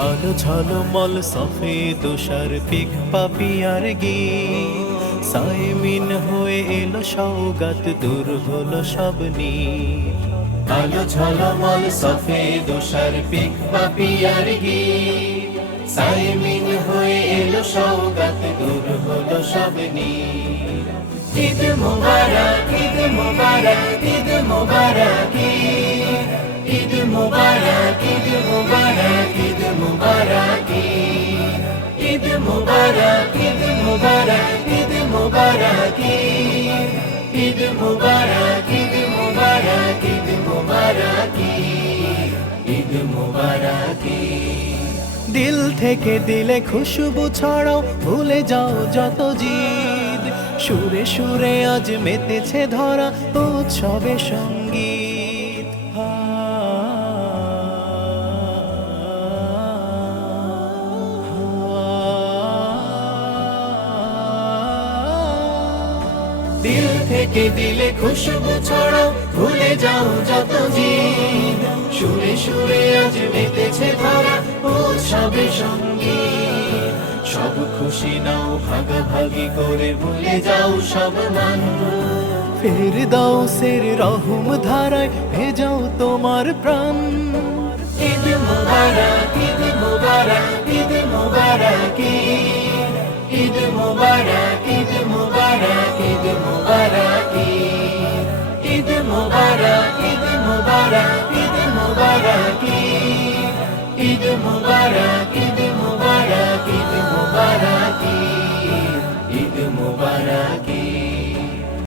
আলো ঝলমল সফেদ তুষার পিক পাপিয়ার গীত সাইমিন হয়ে এলো সওগাত দূর হলো সব নীত আলো ঝলমল সফেদ তুষার পিক পাপিয়ার গীত সাইমিন হয়ে এলো সওগাত দূর হলো সব নীত ঈদ মুবারক ঈদ মুবারক ঈদ মুবারক ঈদ মুবারক ঈদ মুবারক ঈদ মুবারক ঈদ মুবারক ঈদ মুবারক ঈদ মুবারক ঈদ মুবারক ঈদ মুবারক ঈদ মুবারক ঈদ মুবারক দিল থেকে দিলে খুশবু ছড়াও ভুলে যাও যত জিদ সুরে সুরে আজ মেতেছে ধরা উৎসবে সঙ্গীত দিল থেকে দিলে খুশবু ছড়াও ভুলে যাও যত জিদ সুরে সুরে আজ মেতেছে ধরা উৎসবে সঙ্গীত সব খুশি নাও ভাগাভাগি করে ভুলে যাও সব মান ফের দাও সের রহম ধারায় ভেজাও তোমার প্রাণ ঈদ মুবারক ঈদ মুবারক ঈদ মুবারক ঈদ মুবারক ঈদ মুবারক ঈদ মুবারক ঈদ মুবারক ঈদ মুবারক ঈদ মুবারক ঈদ মুবারক